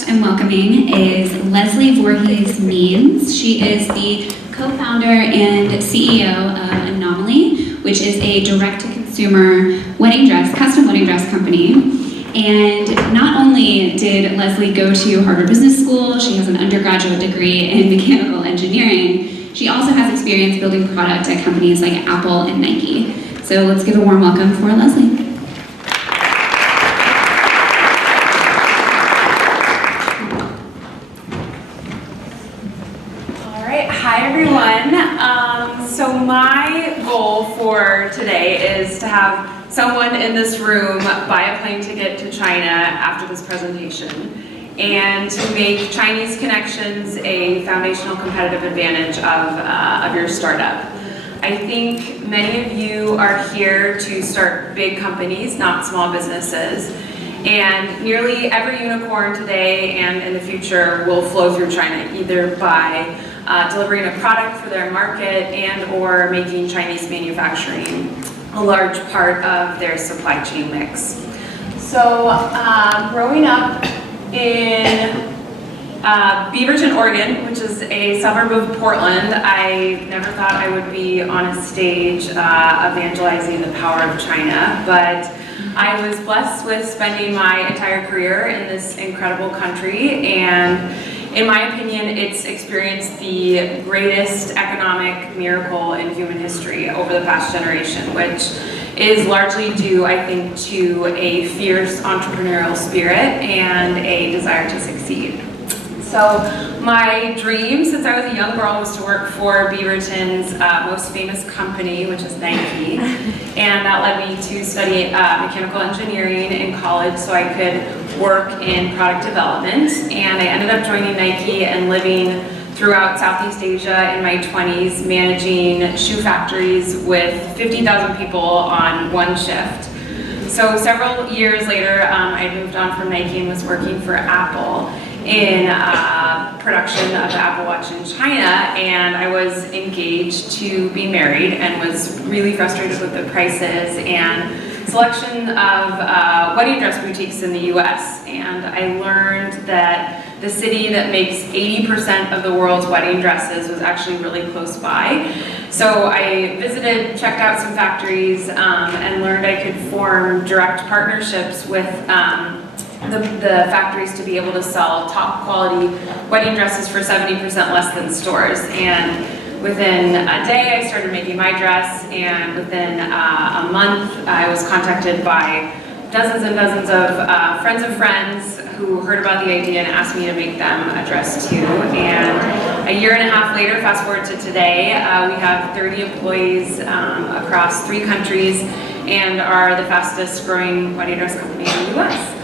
guest I'm welcoming is Leslie Voorhees Means. She is the co-founder and CEO of Anomalie, which is a direct-to-consumer wedding dress, custom wedding dress company. And not only did Leslie go to Harvard Business School, she has an undergraduate degree in mechanical engineering, she also has experience building product at companies like Apple and Nike. So let's give a warm welcome for Leslie. Hi everyone. So my goal for today is to have someone in this room buy a plane ticket to China after this presentation and to make Chinese connections a foundational competitive advantage of your startup. I think many of you are here to start big companies, not small businesses. And nearly every unicorn today and in the future will flow through China, either by delivering a product for their market and or making Chinese manufacturing a large part of their supply chain mix. So growing up in Beaverton, Oregon, which is a suburb of Portland, I never thought I would be on a stage evangelizing the power of China, but I was blessed with spending my entire career in this incredible country, and in my opinion, it's experienced the greatest economic miracle in human history over the past generation, which is largely due, I think, to a fierce entrepreneurial spirit and a desire to succeed. So my dream since I was a young girl was to work for Beaverton's most famous company, which is Nike. And that led me to study mechanical engineering in college so I could work in product development. And I ended up joining Nike and living throughout Southeast Asia in my 20s, managing shoe factories with 50,000 people on one shift. So several years later, I moved on from Nike and was working for Apple in production of the Apple Watch in China, and I was engaged to be married and was really frustrated with the prices and selection of wedding dress boutiques in the US. And I learned that the city that makes 80% of the world's wedding dresses was actually really close by. So I visited, checked out some factories, and learned I could form direct partnerships with the factories to be able to sell top quality wedding dresses for 70% less than stores. And within a day I started making my dress, and within a month I was contacted by dozens and dozens of friends who heard about the idea and asked me to make them a dress too. And a year and a half later, fast forward to today, we have 30 employees across 3 countries and are the fastest growing wedding dress company in the US.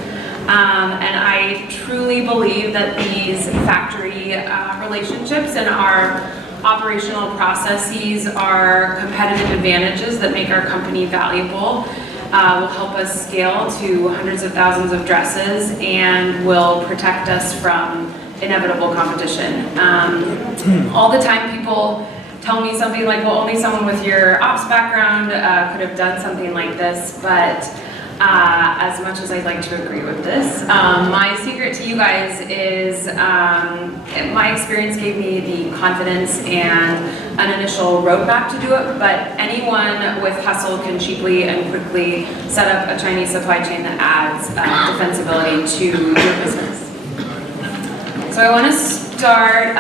And I truly believe that these factory relationships and our operational processes are competitive advantages that make our company valuable, will help us scale to hundreds of thousands of dresses, and will protect us from inevitable competition. All the time people tell me something like, well, only someone with your ops background could have done something like this, but as much as I'd like to agree with this, my secret to you guys is my experience gave me the confidence and an initial roadmap to do it, but anyone with hustle can cheaply and quickly set up a Chinese supply chain that adds defensibility to your business. So I want to start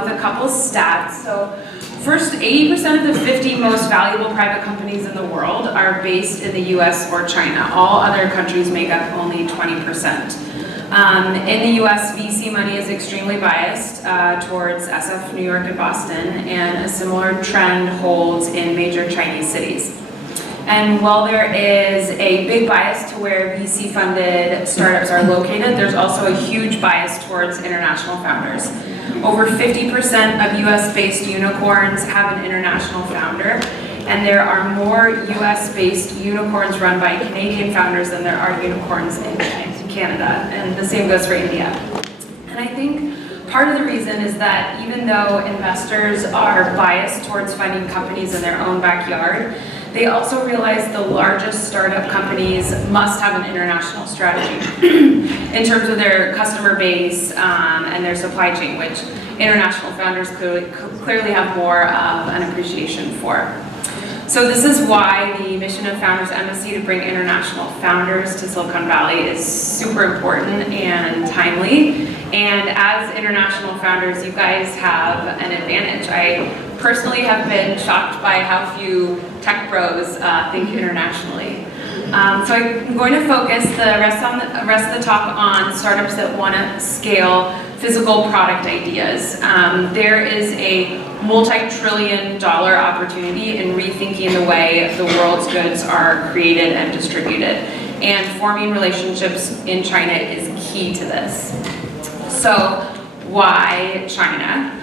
with a couple stats. So first, 80% of the 50 most valuable private companies in the world are based in the US or China. All other countries make up only 20%. In the US, VC money is extremely biased towards SF, New York, and Boston, and a similar trend holds in major Chinese cities. And while there is a big bias to where VC-funded startups are located, there's also a huge bias towards international founders. Over 50% of US-based unicorns have an international founder, and there are more US-based unicorns run by Canadian founders than there are unicorns in Canada, and the same goes for India. And I think part of the reason is that even though investors are biased towards funding companies in their own backyard, They also realized the largest startup companies must have an international strategy in terms of their customer base and their supply chain, which international founders clearly have more of an appreciation for. So this is why the mission of Founders Embassy to bring international founders to Silicon Valley is super important and timely. And as international founders, you guys have an advantage. I personally have been shocked by how few tech pros think internationally. So I'm going to focus the rest of the talk on startups that want to scale physical product ideas. There is a multi-trillion-dollar opportunity in rethinking the way the world's goods are created and distributed. And forming relationships in China is key to this. So why China?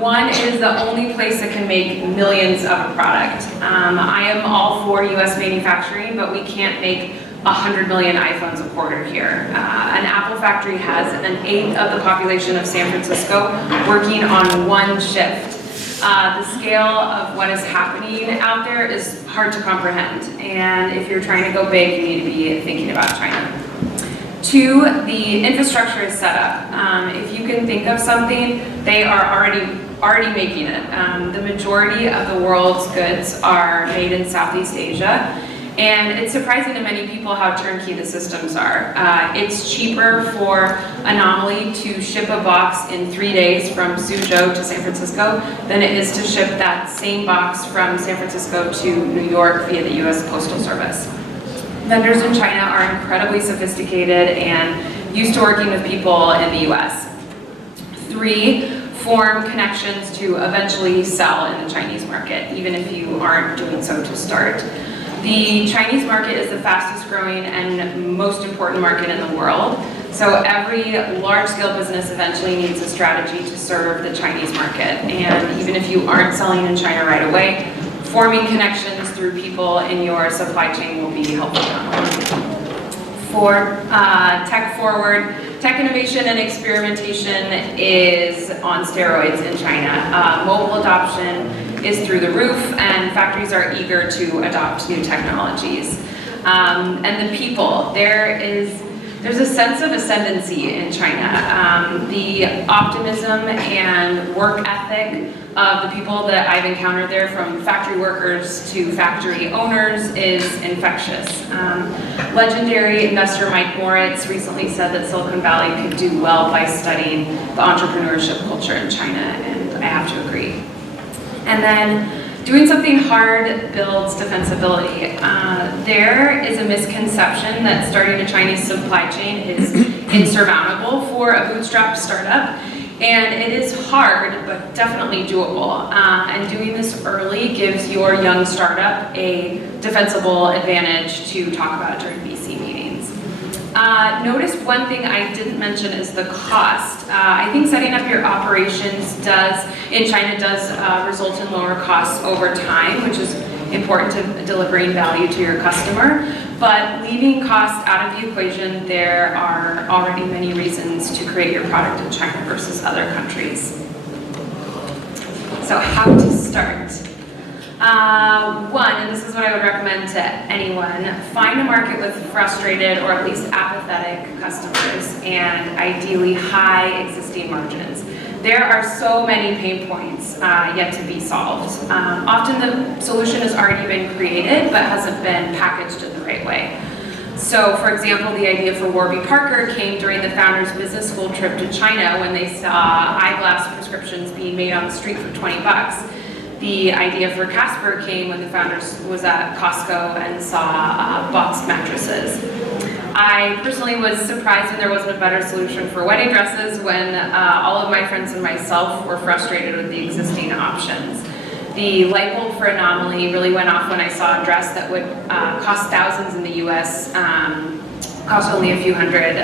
One, it is the only place that can make millions of a product. I am all for US manufacturing, but we can't make 100 million iPhones a quarter here. An Apple factory has an eighth of the population of San Francisco working on one shift. The scale of what is happening out there is hard to comprehend, and if you're trying to go big, you need to be thinking about China. Two, the infrastructure is set up. If you can think of something, they are already making it. The majority of the world's goods are made in Southeast Asia. And it's surprising to many people how turnkey the systems are. It's cheaper for Anomalie to ship a box in 3 days from Suzhou to San Francisco than it is to ship that same box from San Francisco to New York via the US Postal Service. Vendors in China are incredibly sophisticated and used to working with people in the US. Three, form connections to eventually sell in the Chinese market, even if you aren't doing so to start. The Chinese market is the fastest growing and most important market in the world. So every large-scale business eventually needs a strategy to serve the Chinese market. And even if you aren't selling in China right away, forming connections through people in your supply chain will be helpful. For tech forward, tech innovation and experimentation is on steroids in China. Mobile adoption is through the roof, and factories are eager to adopt new technologies. And the people, there's a sense of ascendancy in China. The optimism and work ethic of the people that I've encountered there, from factory workers to factory owners, is infectious. Legendary investor Mike Moritz recently said that Silicon Valley could do well by studying the entrepreneurship culture in China, and I have to agree. And then doing something hard builds defensibility. There is a misconception that starting a Chinese supply chain is insurmountable for a bootstrap startup. And it is hard, but definitely doable. And doing this early gives your young startup a defensible advantage to talk about during VC meetings. Notice one thing I didn't mention is the cost. I think setting up your operations in China does result in lower costs over time, which is important to delivering value to your customer. But leaving costs out of the equation, there are already many reasons to create your product in China versus other countries. So how to start? One, and this is what I would recommend to anyone, find a market with frustrated or at least apathetic customers and ideally high existing margins. There are so many pain points yet to be solved. Often the solution has already been created but hasn't been packaged in the right way. So, for example, the idea for Warby Parker came during the founder's business school trip to China when they saw eyeglass prescriptions being made on the street for 20 bucks. The idea for Casper came when the founder was at Costco and saw boxed mattresses. I personally was surprised when there wasn't a better solution for wedding dresses when all of my friends and myself were frustrated with the existing options. The light bulb for Anomalie really went off when I saw a dress that would cost thousands in the US, cost only a few hundred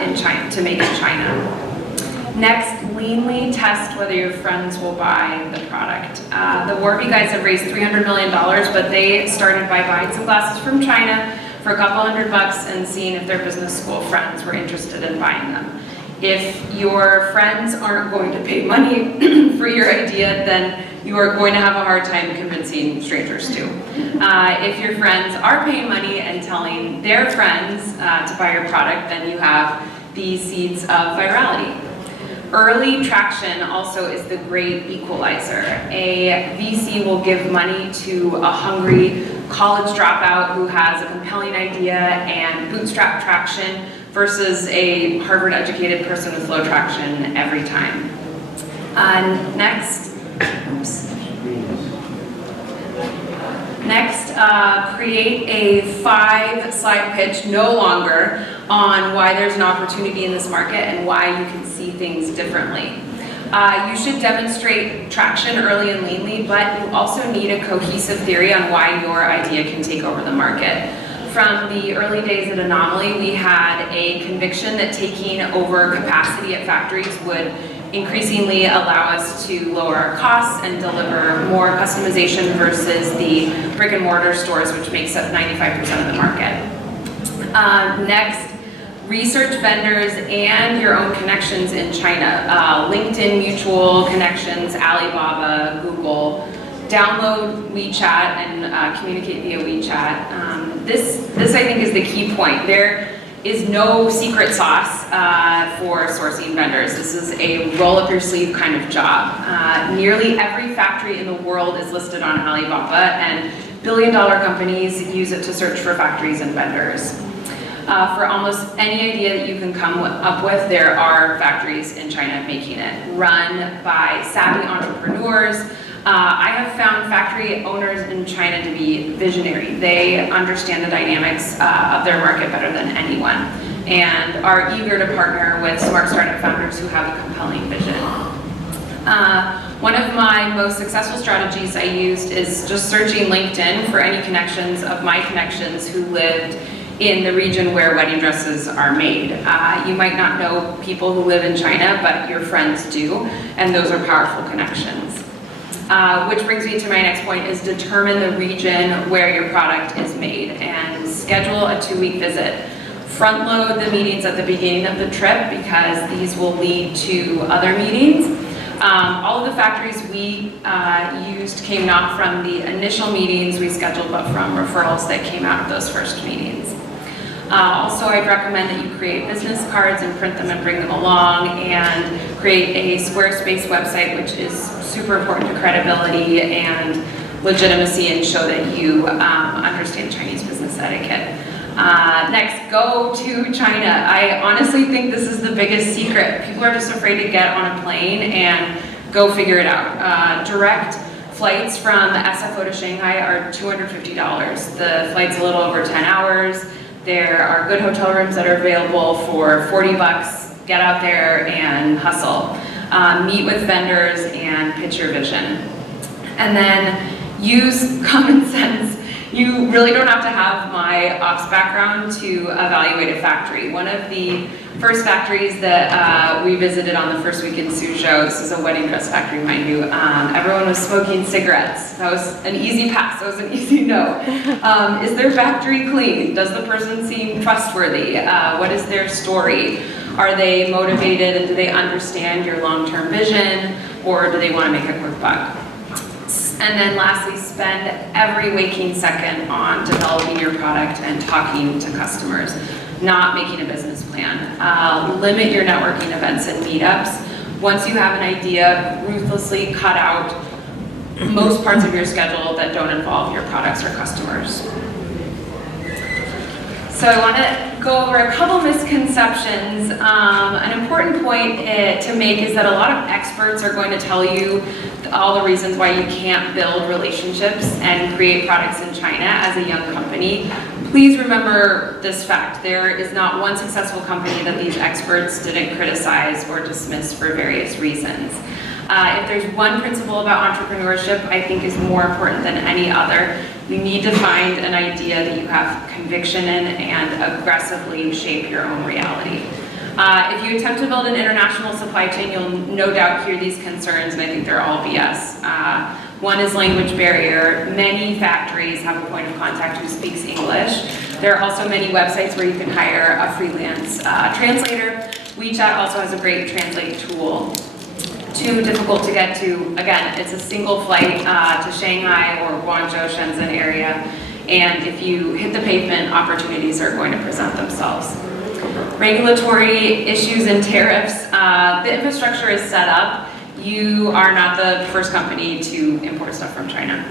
in China to make in China. Next, leanly test whether your friends will buy the product. The Warby guys have raised $300 million, but they started by buying some glasses from China for a couple $100 and seeing if their business school friends were interested in buying them. If your friends aren't going to pay money for your idea, then you are going to have a hard time convincing strangers to. If your friends are paying money and telling their friends to buy your product, then you have the seeds of virality. Early traction also is the great equalizer. A VC will give money to a hungry college dropout who has a compelling idea and bootstrap traction versus a Harvard-educated person with low traction every time. Next, create a 5-slide pitch, no longer, on why there's an opportunity in this market and why you can see things differently. You should demonstrate traction early and leanly, but you also need a cohesive theory on why your idea can take over the market. From the early days at Anomalie, we had a conviction that taking over capacity at factories would increasingly allow us to lower our costs and deliver more customization versus the brick and mortar stores, which makes up 95% of the market. Next, research vendors and your own connections in China. LinkedIn mutual connections, Alibaba, Google. Download WeChat and communicate via WeChat. This I think is the key point. There is no secret sauce for sourcing vendors. This is a roll up your sleeve kind of job. Nearly every factory in the world is listed on Alibaba, and billion-dollar companies use it to search for factories and vendors. For almost any idea that you can come up with, there are factories in China making it, run by savvy entrepreneurs. I have found factory owners in China to be visionary. They understand the dynamics of their market better than anyone and are eager to partner with smart startup founders who have a compelling vision. One of my most successful strategies I used is just searching LinkedIn for any connections of my connections who lived in the region where wedding dresses are made. You might not know people who live in China, but your friends do, and those are powerful connections. Which brings me to my next point, is determine the region where your product is made and schedule a 2-week visit. Front load the meetings at the beginning of the trip because these will lead to other meetings. All of the factories we used came not from the initial meetings we scheduled, but from referrals that came out of those first meetings. Also, I'd recommend that you create business cards and print them and bring them along, and create a Squarespace website, which is super important to credibility and legitimacy, and show that you understand Chinese business etiquette. Next, go to China. I honestly think this is the biggest secret. People are just afraid to get on a plane and go figure it out. Direct flights from SFO to Shanghai are $250. The flight's a little over 10 hours. There are good hotel rooms that are available for $40. Get out there and hustle. Meet with vendors and pitch your vision. And then use common sense. You really don't have to have my ops background to evaluate a factory. One of the first factories that we visited on the first week in Suzhou, this is a wedding dress factory, mind you, everyone was smoking cigarettes. That was an easy pass, that was an easy no. Is their factory clean? Does the person seem trustworthy? What is their story? Are they motivated and do they understand your long-term vision, or do they want to make a quick buck? And then lastly, spend every waking second on developing your product and talking to customers, not making a business plan. Limit your networking events and meetups. Once you have an idea, ruthlessly cut out most parts of your schedule that don't involve your products or customers. So I want to go over a couple misconceptions. An important point to make is that a lot of experts are going to tell you all the reasons why you can't build relationships and create products in China as a young company. Please remember this fact. There is not one successful company that these experts didn't criticize or dismiss for various reasons. If there's one principle about entrepreneurship I think is more important than any other, you need to find an idea that you have conviction in and aggressively shape your own reality. If you attempt to build an international supply chain, you'll no doubt hear these concerns, and I think they're all BS. One is language barrier. Many factories have a point of contact who speaks English. There are also many websites where you can hire a freelance translator. WeChat also has a great translate tool. too difficult to get to. Again, it's a single flight to Shanghai or Guangzhou, Shenzhen area, and if you hit the pavement, opportunities are going to present themselves. Regulatory issues and tariffs, the infrastructure is set up. You are not the first company to import stuff from China.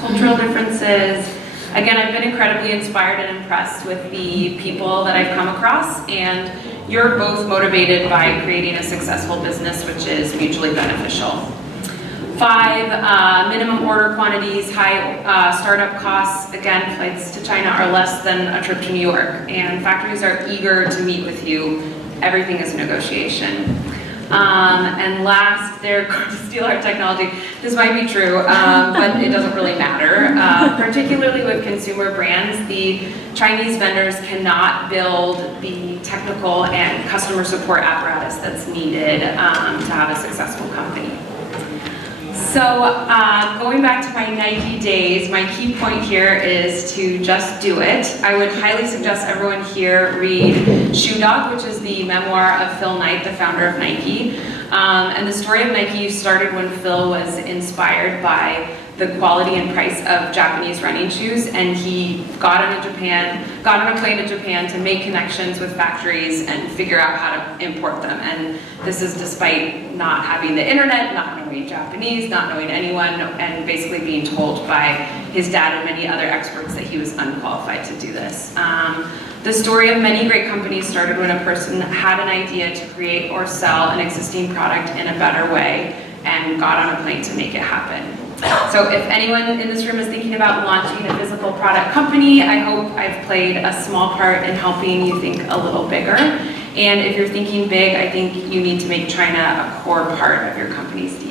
Cultural differences. Again, I've been incredibly inspired and impressed with the people that I've come across, and you're both motivated by creating a successful business, which is mutually beneficial. 5, minimum order quantities, high startup costs. Again, flights to China are less than a trip to New York, and factories are eager to meet with you. Everything is a negotiation. And last, they're going to steal our technology. This might be true, but it doesn't really matter. Particularly with consumer brands, the Chinese vendors cannot build the technical and customer support apparatus that's needed to have a successful company. So going back to my Nike days, my key point here is to just do it. I would highly suggest everyone here read Shoe Dog, which is the memoir of Phil Knight, the founder of Nike. And the story of Nike started when Phil was inspired by the quality and price of Japanese running shoes, and he got on a plane to Japan to make connections with factories and figure out how to import them. And this is despite not having the internet, not knowing Japanese, not knowing anyone, and basically being told by his dad and many other experts that he was unqualified to do this. The story of many great companies started when a person had an idea to create or sell an existing product in a better way and got on a plane to make it happen. So if anyone in this room is thinking about launching a physical product company, I hope I've played a small part in helping you think a little bigger. And if you're thinking big, I think you need to make China a core part of your company's DNA.